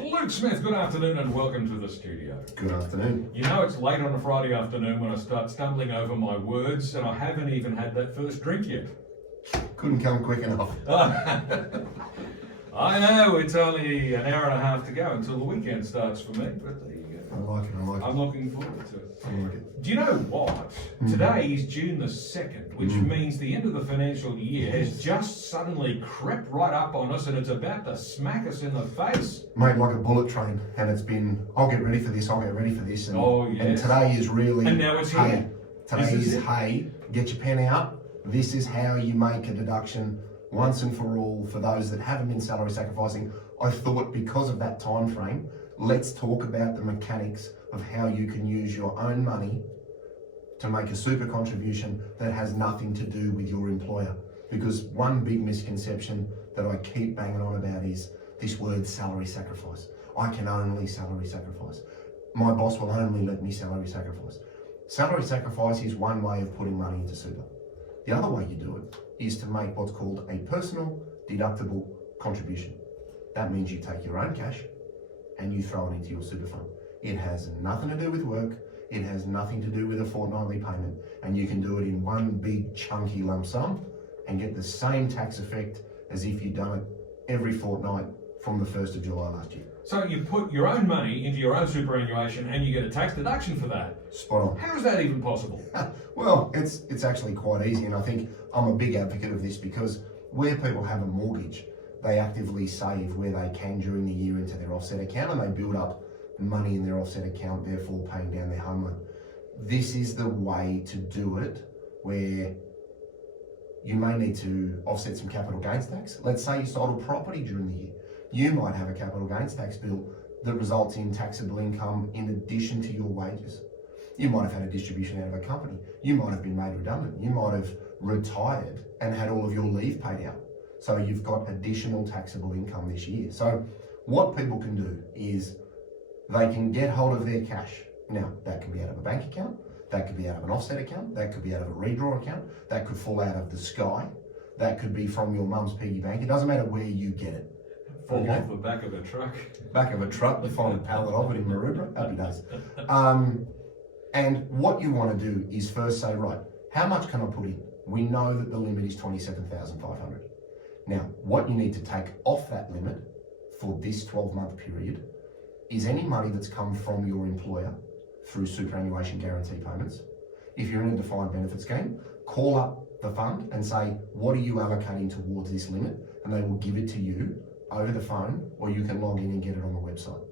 Luke Smith, good afternoon and welcome to the studio. Good afternoon. You know it's late on a Friday afternoon when I start stumbling over my words and I haven't even had that first drink yet. Couldn't come quick enough. I know, it's only an hour and a half to go until the weekend starts for me, but there you go. I like it. I'm looking forward to it. I like it. Do you know what? Today is June the 2nd, which means the end of the financial year has just suddenly crept right up on us and it's about to smack us in the face. Mate, like a bullet train, and it's been, I'll get ready for this, and, and today is really, And now it's hey, here. today This is is, it. hey, get your pen out. This is how you make a deduction once and for all for those that haven't been salary sacrificing. I thought because of that time frame, let's talk about the mechanics of how you can use your own money to make a super contribution that has nothing to do with your employer. Because one big misconception that I keep banging on about is this word salary sacrifice. I can only salary sacrifice. My boss will only let me salary sacrifice. Salary sacrifice is one way of putting money into super. The other way you do it is to make what's called a personal deductible contribution. That means you take your own cash and you throw it into your super fund. It has nothing to do with work. It has nothing to do with a fortnightly payment, and you can do it in one big chunky lump sum and get the same tax effect as if you'd done it every fortnight from the 1st of July last year. So you put your own money into your own superannuation and you get a tax deduction for that. Spot on. How is that even possible? Well, it's actually quite easy, and I think I'm a big advocate of this because where people have a mortgage, they actively save where they can during the year into their offset account, and they build up money in their offset account, therefore paying down their home loan. This is the way to do it, where you may need to offset some capital gains tax. Let's say you sold a property during the year. You might have a capital gains tax bill that results in taxable income in addition to your wages. You might have had a distribution out of a company. You might have been made redundant. You might have retired and had all of your leave paid out. So you've got additional taxable income this year. So what people can do is they can get hold of their cash. Now, that can be out of a bank account, that could be out of an offset account, that could be out of a redraw account, that could fall out of the sky, that could be from your mum's piggy bank. It doesn't matter where you get it. Fall off the back of a truck. Back of a truck, we find a pallet of it in Maroubra, happy days. And what you want to do is first say, right, how much can I put in? We know that the limit is 27,500. Now, what you need to take off that limit for this 12-month period is any money that's come from your employer through superannuation guarantee payments. If you're in a defined benefit scheme, call up the fund and say, what are you allocating towards this limit? And they will give it to you over the phone, or you can log in and get it on the website.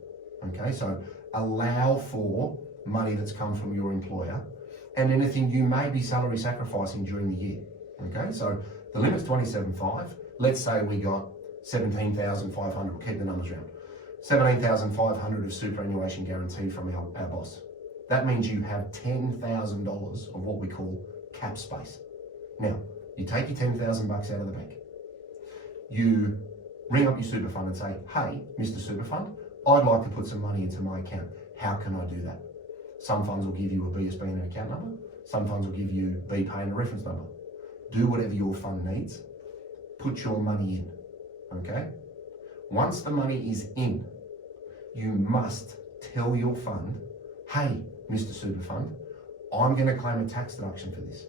Okay, so allow for money that's come from your employer and anything you may be salary sacrificing during the year. Okay, so the limit's 27.5. Let's say we got 17,500, we'll keep the numbers round. 17,500 of superannuation guarantee from our boss. That means you have $10,000 of what we call cap space. Now, you take your 10,000 bucks out of the bank. You ring up your super fund and say, hey, Mr. Super Fund, I'd like to put some money into my account. How can I do that? Some funds will give you a BSB and an account number. Some funds will give you BPay and a reference number. Do whatever your fund needs. Put your money in, okay? Once the money is in, you must tell your fund, hey, Mr. Super Fund, I'm going to claim a tax deduction for this.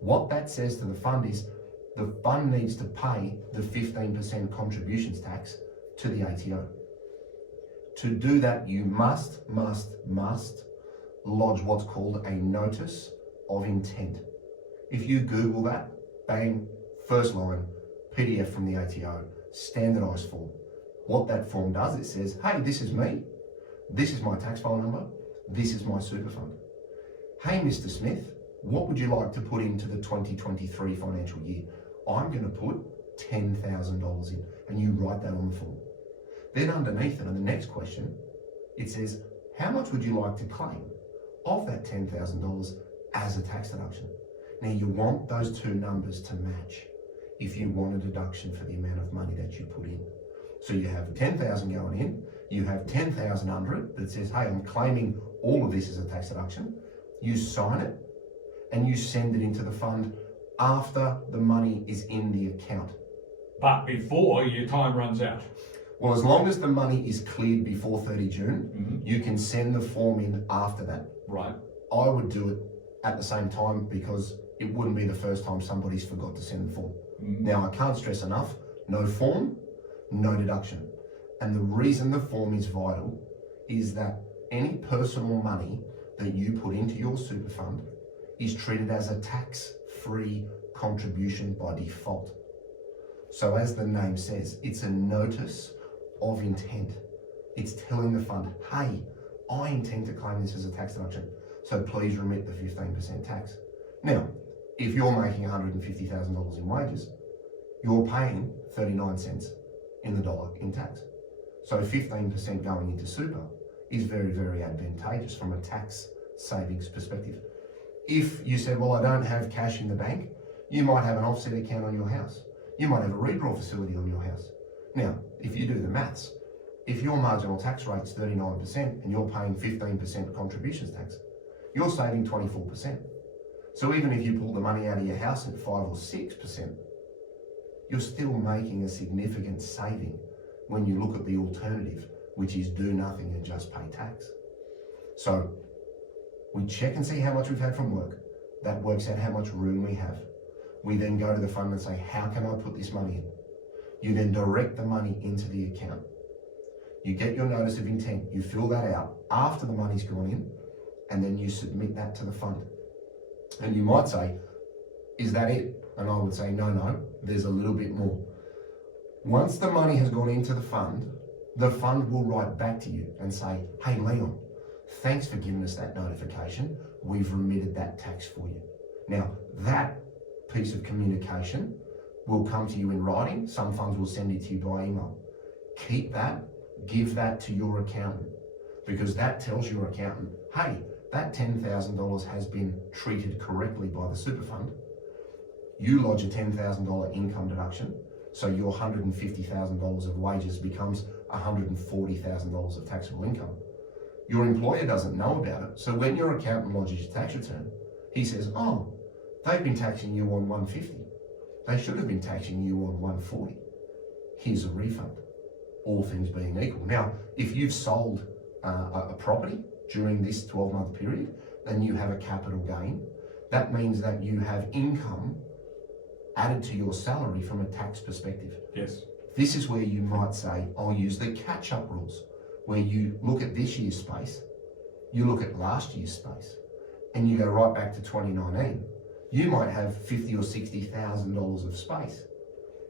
What that says to the fund is the fund needs to pay the 15% contributions tax to the ATO. To do that, you must lodge what's called a notice of intent. If you Google that, bang, first line, PDF from the ATO, standardised form. What that form does, it says, hey, this is me, this is my tax file number, this is my super fund. Hey, Mr. Smith, what would you like to put into the 2023 financial year? I'm going to put $10,000 in, and you write that on the form. Then underneath it, in the next question, it says, how much would you like to claim of that $10,000 as a tax deduction? Now you want those two numbers to match if you want a deduction for the amount of money that you put in. So you have 10,000 going in, you have 10,000 under it that says, hey, I'm claiming all of this as a tax deduction. You sign it and you send it into the fund after the money is in the account. But before your time runs out. Well, as long as the money is cleared before 30 June, you can send the form in after that. Right. I would do it at the same time because it wouldn't be the first time somebody's forgot to send the form. Now, I can't stress enough, no form, no deduction. And the reason the form is vital is that any personal money that you put into your super fund is treated as a tax-free contribution by default. So as the name says, it's a notice of intent. It's telling the fund, hey, I intend to claim this as a tax deduction, so please remit the 15% tax. Now, if you're making $150,000 in wages, you're paying 39 cents in the dollar in tax. So 15% going into super is very, very advantageous from a tax savings perspective. If you said, well, I don't have cash in the bank, you might have an offset account on your house. You might have a redraw facility on your house. Now, if you do the maths, if your marginal tax rate's 39% and you're paying 15% contributions tax, you're saving 24%. So even if you pull the money out of your house at 5 or 6%, you're still making a significant saving when you look at the alternative, which is do nothing and just pay tax. So we check and see how much we've had from work. That works out how much room we have. We then go to the fund and say, how can I put this money in? You then direct the money into the account. You get your notice of intent, you fill that out after the money's gone in, and then you submit that to the fund. And you might say, is that it? And I would say, no, there's a little bit more. Once the money has gone into the fund will write back to you and say, hey Leon, thanks for giving us that notification. We've remitted that tax for you. Now, that piece of communication will come to you in writing. Some funds will send it to you by email. Keep that, give that to your accountant, because that tells your accountant, hey, that $10,000 has been treated correctly by the super fund. You lodge a $10,000 income deduction, so your $150,000 of wages becomes $140,000 of taxable income. Your employer doesn't know about it, so when your accountant lodges your tax return, he says, oh, they've been taxing you on 150. They should have been taxing you on 140. Here's a refund, all things being equal. Now, if you've sold a property during this 12-month period, then you have a capital gain. That means that you have income added to your salary from a tax perspective. Yes. This is where you might say, I'll use the catch-up rules, where you look at this year's space, you look at last year's space, and you go right back to 2019. You might have $50,000 or $60,000 of space.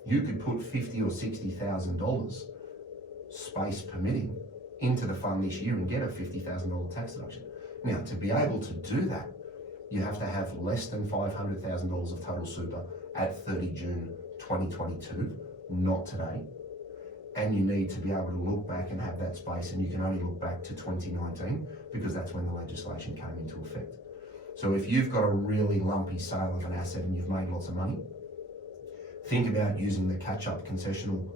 You could put $50,000 or $60,000 space permitting into the fund this year and get a $50,000 tax deduction. Now, to be able to do that, you have to have less than $500,000 of total super at 30 June 2022, not today. And you need to be able to look back and have that space, and you can only look back to 2019 because that's when the legislation came into effect. So if you've got a really lumpy sale of an asset and you've made lots of money, think about using the catch-up concessional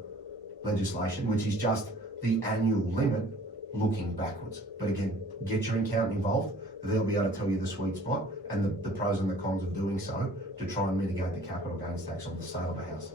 legislation, which is just the annual limit looking backwards. But again, get your accountant involved. They'll be able to tell you the sweet spot and the pros and the cons of doing so to try and mitigate the capital gains tax on the sale of a house.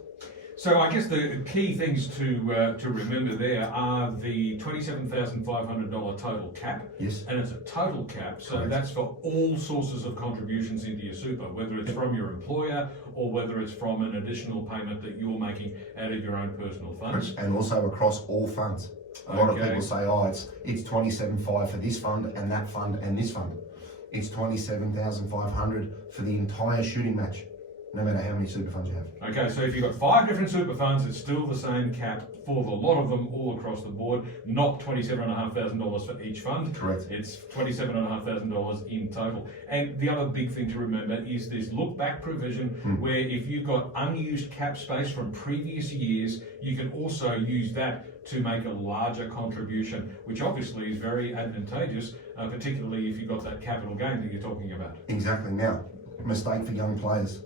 So I guess the key things to remember there are the $27,500 total cap. Yes. And it's a total cap, so Correct. that's for all sources of contributions into your super, whether it's from your employer or whether it's from an additional payment that you're making out of your own personal funds. And also across all funds. A lot of people say, oh, it's 27.5 for this fund and that fund and this fund. It's 27,500 for the entire shooting match, no matter how many super funds you have. Okay, so if you've got 5 different super funds, it's still the same cap for the lot of them all across the board, not $27,500 for each fund. Correct. It's $27,500 in total. And the other big thing to remember is this look back provision where if you've got unused cap space from previous years, you can also use that to make a larger contribution, which obviously is very advantageous, particularly if you've got that capital gain that you're talking about. Exactly. Now, mistake for young players.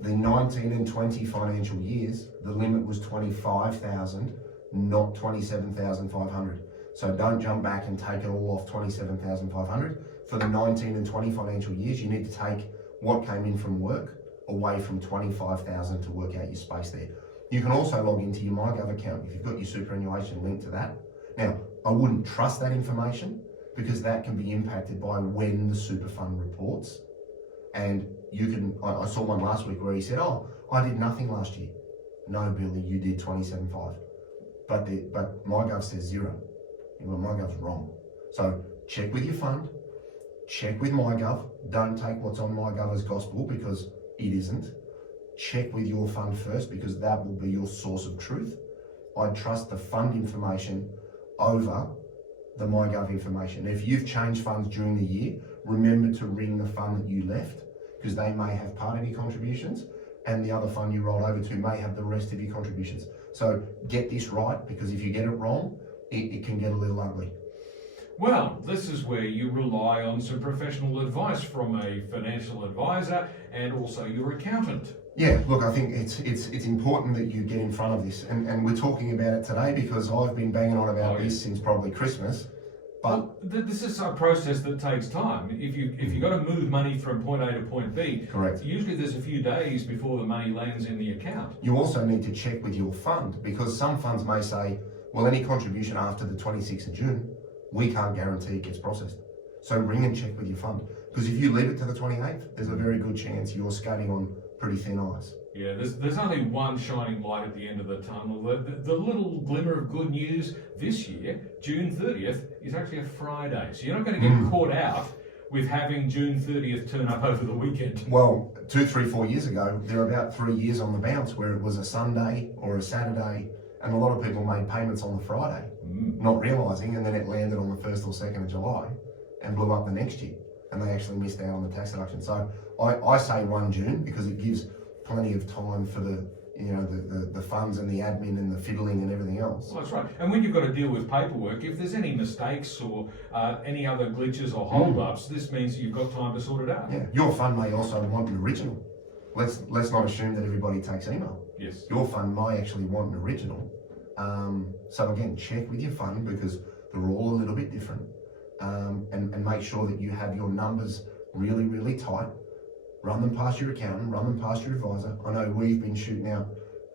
The 19 and 20 financial years, the limit was 25,000, not 27,500. So don't jump back and take it all off 27,500. For the 19 and 20 financial years, you need to take what came in from work away from 25,000 to work out your space there. You can also log into your MyGov account if you've got your superannuation linked to that. Now, I wouldn't trust that information because that can be impacted by when the super fund reports. And you can, I saw one last week where he said, oh, I did nothing last year. No, Billy, you did 27.5. But MyGov says 0. Well, MyGov's wrong. So check with your fund, check with MyGov. Don't take what's on MyGov as gospel because it isn't. Check with your fund first because that will be your source of truth. I trust the fund information over the MyGov information. If you've changed funds during the year, remember to ring the fund that you left because they may have part of your contributions and the other fund you rolled over to may have the rest of your contributions. So get this right because if you get it wrong, it can get a little ugly. Well, this is where you rely on some professional advice from a financial advisor and also your accountant. Yeah, look, I think it's important that you get in front of this, and we're talking about it today because I've been banging on about this since probably Christmas. But this is a process that takes time. If you got to move money from point A to point B, correct. Usually there's a few days before the money lands in the account. You also need to check with your fund because some funds may say, well, any contribution after the 26th of June, we can't guarantee it gets processed. So ring and check with your fund because if you leave it to the 28th, there's a very good chance you're skating on pretty thin ice. Yeah, there's only one shining light at the end of the tunnel. The little glimmer of good news this year, June 30th, is actually a Friday. So you're not going to get caught out with having June 30th turn up over the weekend. Well, 2, 3, 4 years ago, there were about 3 years on the bounce where it was a Sunday or a Saturday, and a lot of people made payments on the Friday, not realising, and then it landed on the 1st or 2nd of July and blew up the next year. And they actually missed out on the tax deduction. So I say 1 June because it gives plenty of time for the funds and the admin and the fiddling and everything else. Well, that's right. And when you've got to deal with paperwork, if there's any mistakes or any other glitches or hold-ups, this means you've got time to sort it out. Yeah, your fund may also want an original. Let's not assume that everybody takes email. Yes. Your fund may actually want an original. So again, check with your fund because they're all a little bit different. And make sure that you have your numbers really, really tight. Run them past your accountant, run them past your advisor. I know we've been shooting out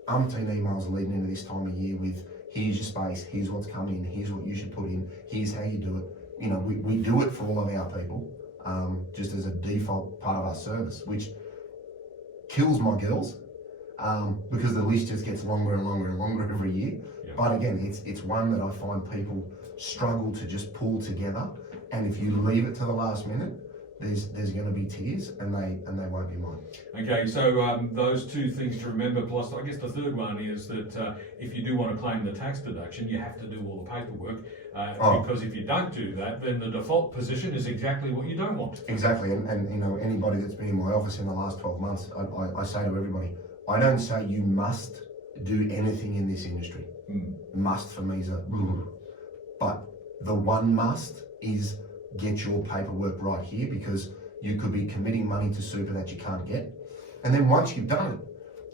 umpteen emails leading into this time of year with here's your space, here's what's come in, here's what you should put in, here's how you do it. You know, we do it for all of our people, just as a default part of our service, which kills my girls because the list just gets longer and longer and longer every year. Yeah. But again, it's one that I find people struggle to just pull together, and if you leave it to the last minute, there's going to be tears, and they won't be mine. Okay, so those two things to remember. Plus, I guess the third one is that if you do want to claim the tax deduction, you have to do all the paperwork. Because if you don't do that, then the default position is exactly what you don't want. Exactly, and you know, anybody that's been in my office in the last 12 months, I say to everybody, I don't say you must do anything in this industry. Must for me is a but the one must is get your paperwork right here because you could be committing money to super that you can't get. And then once you've done it,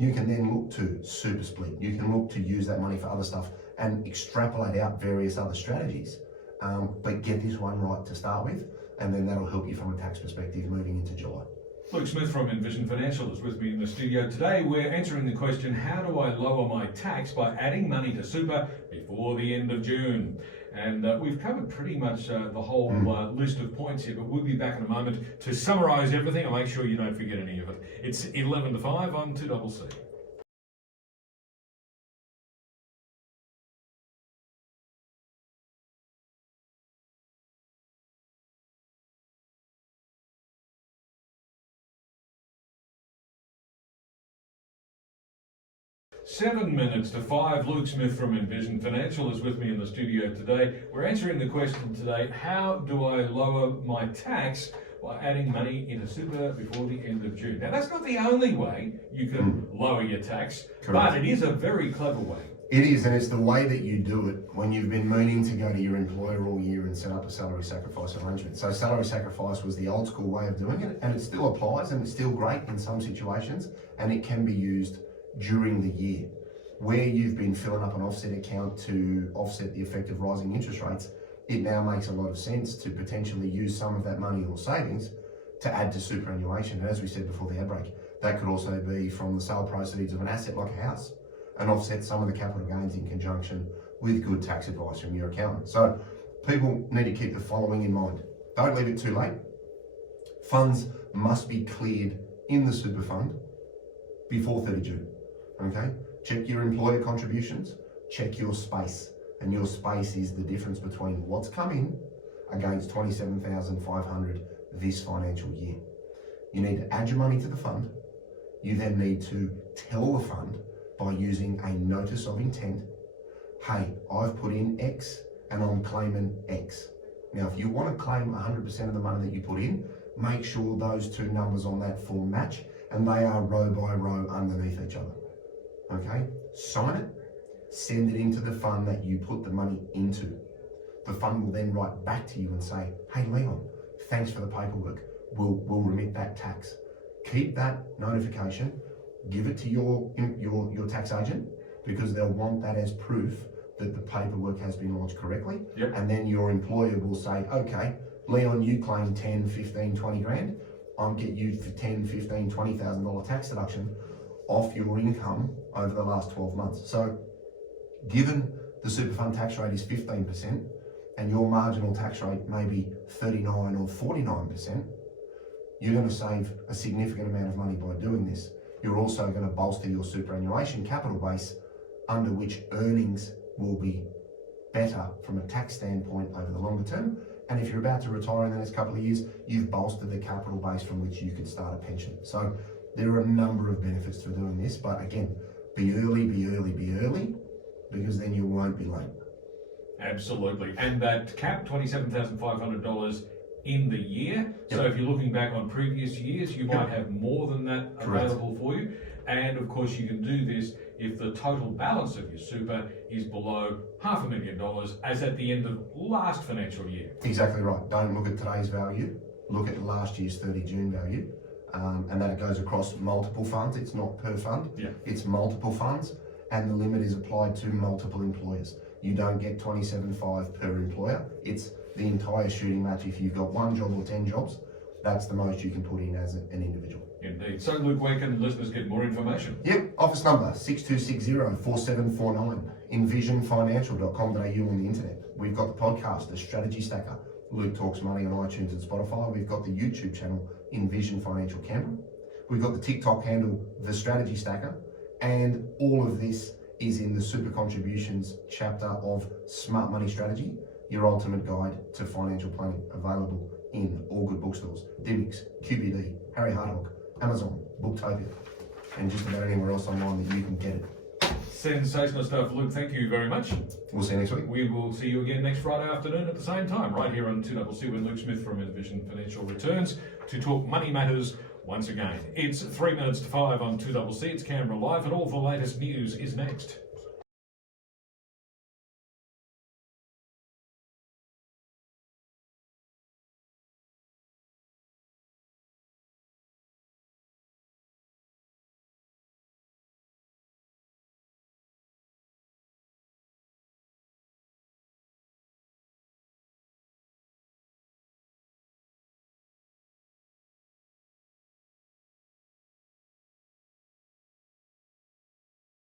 you can then look to super split. You can look to use that money for other stuff and extrapolate out various other strategies. But get this one right to start with, and then that'll help you from a tax perspective moving into July. Luke Smith from Envision Financial is with me in the studio today. We're answering the question, how do I lower my tax by adding money to super before the end of June? And we've covered pretty much the whole list of points here, but we'll be back in a moment to summarise everything and make sure you don't forget any of it. It's 11 to 5 on 2CC. Seven minutes to 5. Luke Smith from Envision Financial is with me in the studio today. We're answering the question today, how do I lower my tax by adding money into super before the end of June? Now, that's not the only way you can lower your tax, but it is a very clever way. It is, and it's the way that you do it when you've been meaning to go to your employer all year and set up a salary sacrifice arrangement. So salary sacrifice was the old school way of doing it, and it still applies, and it's still great in some situations, and it can be used during the year. Where you've been filling up an offset account to offset the effect of rising interest rates, it now makes a lot of sense to potentially use some of that money or savings to add to superannuation. And as we said before the ad break, that could also be from the sale proceeds of an asset like a house. and offset some of the capital gains in conjunction with good tax advice from your accountant. So people need to keep the following in mind. Don't leave it too late. Funds must be cleared in the super fund before 30 June, okay? Check your employer contributions, check your space, and your space is the difference between what's come in against 27,500 this financial year. You need to add your money to the fund. You then need to tell the fund by using a notice of intent, hey, I've put in X and I'm claiming X. Now, if you want to claim 100% of the money that you put in, make sure those two numbers on that form match and they are row by row underneath each other. Okay? Sign it, send it into the fund that you put the money into. The fund will then write back to you and say, hey Leon, thanks for the paperwork. We'll remit that tax. Keep that notification, give it to your tax agent, because they'll want that as proof that the paperwork has been lodged correctly. Yep. And then your employer will say, okay, Leon, you claim 10, 15, 20 grand. I'll get you for 10, 15, $20,000 tax deduction off your income over the last 12 months. So given the super fund tax rate is 15% and your marginal tax rate may be 39 or 49%, you're going to save a significant amount of money by doing this. You're also going to bolster your superannuation capital base, under which earnings will be better from a tax standpoint over the longer term. And if you're about to retire in the next couple of years, you've bolstered the capital base from which you could start a pension. So there are a number of benefits for doing this, but again, be early, because then you won't be late. Absolutely. And that cap, $27,500 in the year. Yep. So if you're looking back on previous years, you might have more than that available for you. And of course, you can do this if the total balance of your super is below $500,000 as at the end of last financial year. Exactly right. Don't look at today's value, look at last year's 30 June value. And that it goes across multiple funds. It's not per fund, it's multiple funds, and the limit is applied to multiple employers. You don't get 27.5 per employer. It's the entire shooting match. If you've got one job or 10 jobs, that's the most you can put in as an individual. Indeed. So Luke, where can listeners get more information? Yep, office number 6260-4749, envisionfinancial.com.au on the internet. We've got the podcast, The Strategy Stacker. Luke Talks Money on iTunes and Spotify. We've got the YouTube channel, Envision Financial Canberra. We've got the TikTok handle, The Strategy Stacker. And all of this is in the Super Contributions chapter of Smart Money Strategy, your ultimate guide to financial planning, available in all good bookstores, Dimmicks, QBD, Harry Hardhog, Amazon, Booktopia, and just about anywhere else online that you can get it. Sensational stuff, Luke. Thank you very much. We'll see you next week. We will see you again next Friday afternoon at the same time, right here on 2CC when Luke Smith from Envision Financial returns to talk money matters once again. It's 3 minutes to 5 on 2CC. It's Canberra Live, and all the latest news is next.